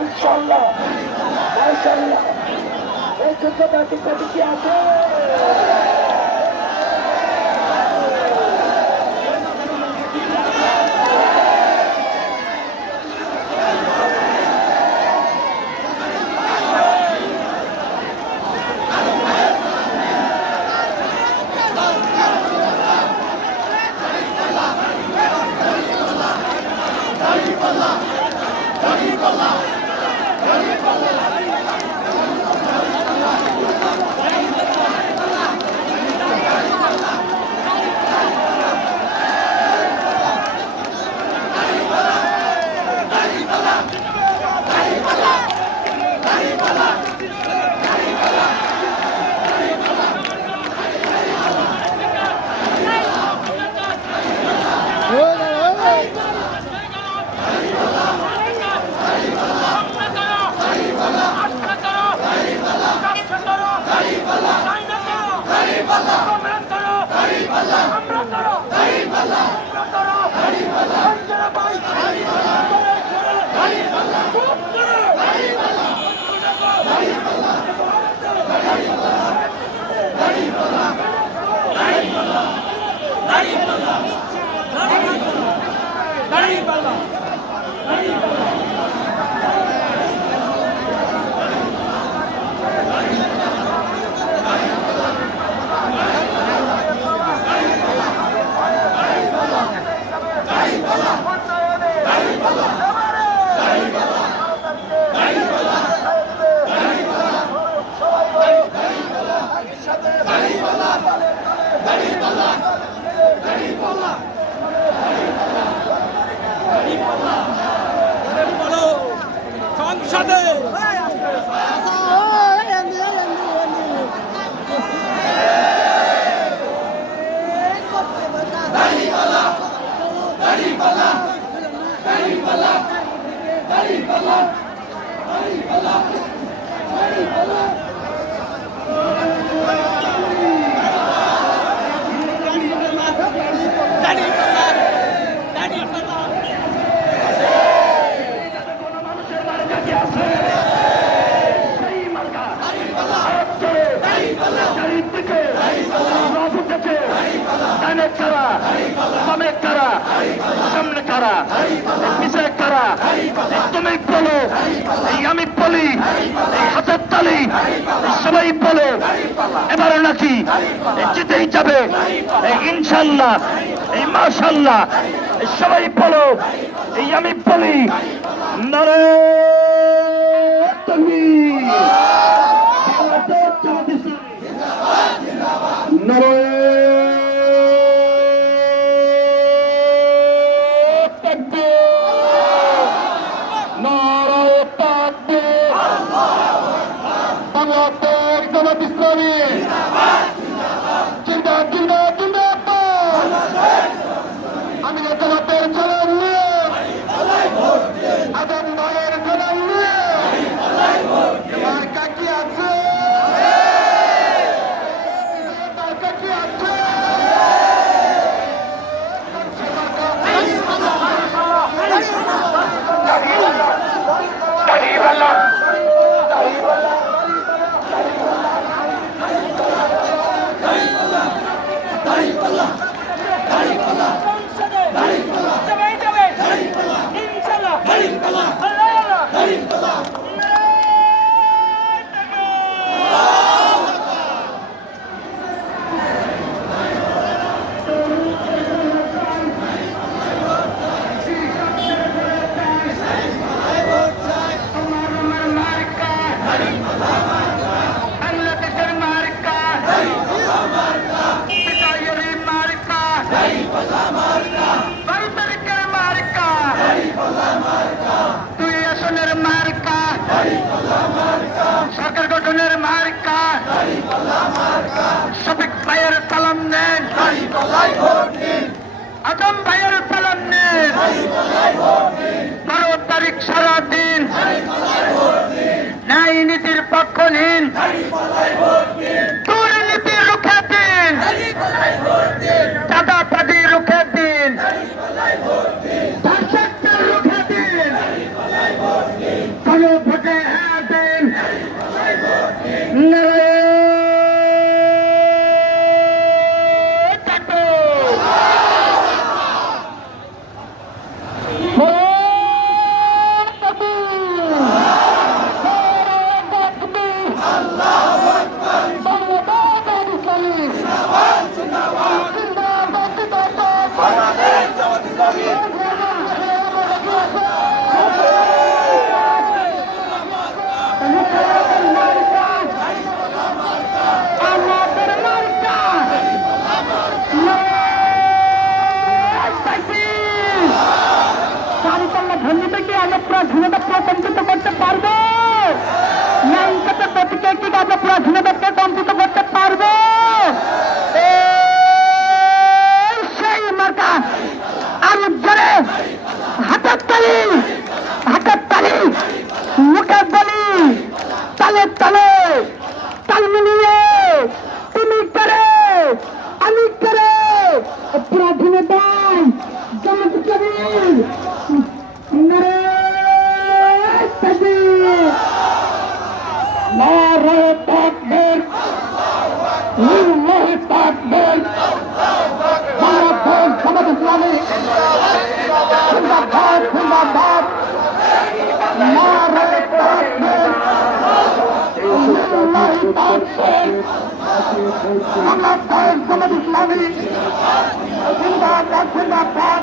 ইনশাআল্লাহ মাশাআল্লাহ এই যোগ্যতা কি আছে? তুমি বলো, আমি বলি, হাতের তালি সবাই বলো, এবারে নাকি জিতেই যাবে ইনশাল্লাহ, মাশাআল্লাহ। সবাই বলো, আমি বলি, নারায়ে তাকবীর, নারায়ে সরকার গঠনের মার্কা, শফিক ভাইয়ের সালাম নেন, আজম ভাইয়ের সালাম নেন, 12 তারিখ সারাদিন ন্যায় নীতির পক্ষ নিন, দুর্নীতি রুখে দিন, চাঁদাবাজি রুখে দিন, রুখে দিন। লিল্লাহি তাকবীর বাংলাদেশ জামাত ইসলামী জিন্দাবাদ জিন্দাবাদ নারে তাকবীর লিল্লাহি তাকবীর বাংলাদেশ জামাত ইসলামী জিন্দাবাদ জিন্দাবাদ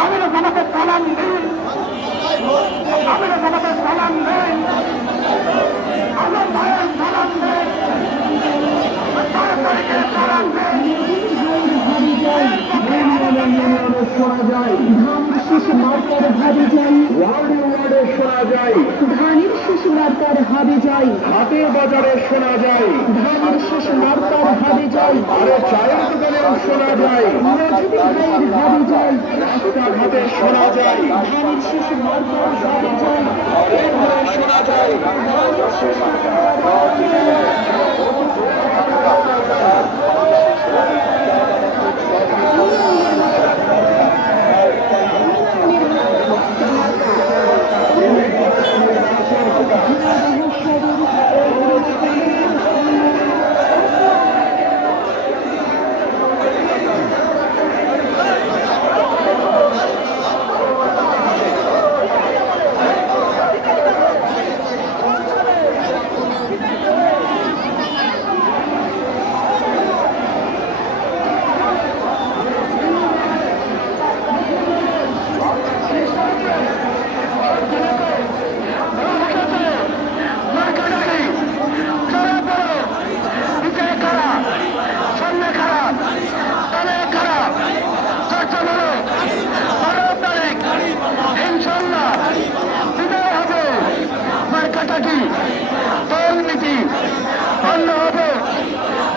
আমিরা জামাতের সালাম দিন আমিরা জামাতের সালাম দিন আমার ভাইয়ের সালাম দিন সালাম দিন শোনা যায় ধানের শীষ মার্কার হাবি যাই ওয়ার্ডে ওয়ার্ডে শোনা যায় ধানের শীষ মার্কার হাবি যাই হাটে বাজারে শোনা যায় ধানের শীষ মার্কার হাবি যাই আরে চায়ের দোকানেও শোনা যায় মজুদি ভাইয়ের হাবি যাই রাস্তাঘাটে শোনা যায় ধানের শীষ মার্কার হাবি যাই শোনা যায়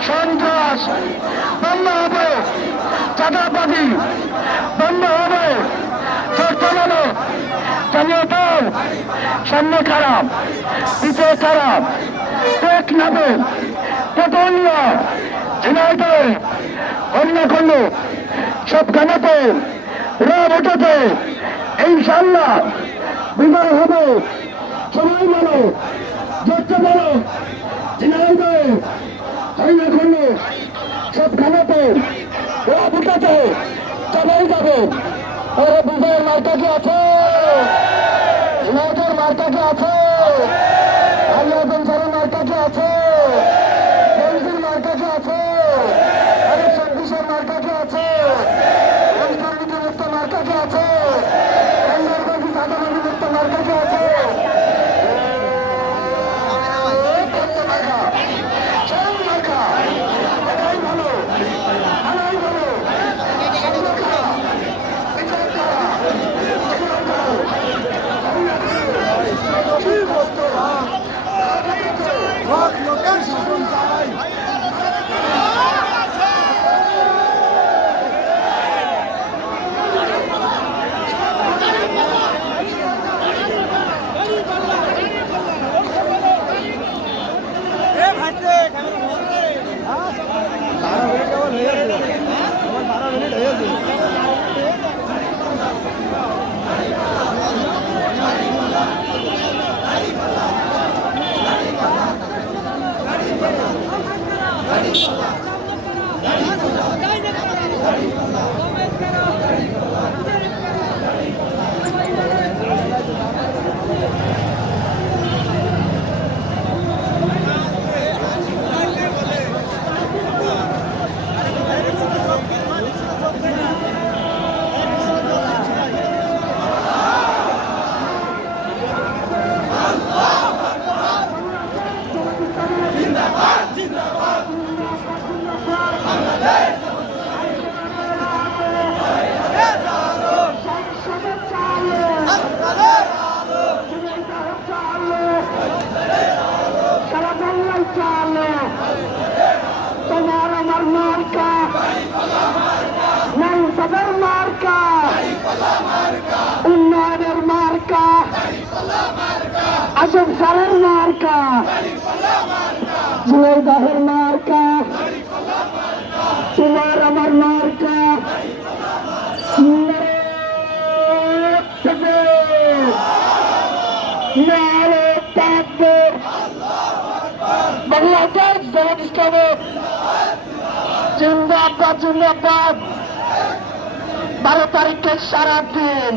সন্ত্রাস বন্ধ হবে, চাঁদাবাজি বন্ধ হবে, চর্চানো স্থানীয় দল সামনে খারাপ পিছিয়ে খারাপ টেক নামে তেতুলিয়া ঝিনাইদহ অন্যখণ্ড সবখানেতে রাব উঠেছে। ইনশাল্লাহ বিজয় হবে। সবাই বলো, জোরছে বলো, ঝিনাইদহ অন্যখণ্ড সবখানেতে রাব উঠেছে। সবাই যাবে। ওরে বিজয়ের মার্কা কি আছে? ঝিনাইদহের মার্কা কি আছে? আলিয়াগঞ্জ সারের মার্কা কি আছে? মন্দির মার্কা কি আছে? আরে 26-এর মার্কা কি আছে? মুক্ত মার্কা কি আছে? কল্যাণবাদী সাদাবাদী মুক্ত মার্কা কি আছে? তোমার আমার মার্কা মনসবের মার্কা, উন্নয়নের মার্কা, আসফ সারের মার্কা, ঝিনাইদহের মার্কা, তোমার আমার মার্কা। বাংলাদেশ জামাত ইসলামের জিন্দাবাদ জিন্দাবাদ। 12 তারিখে সারাদিন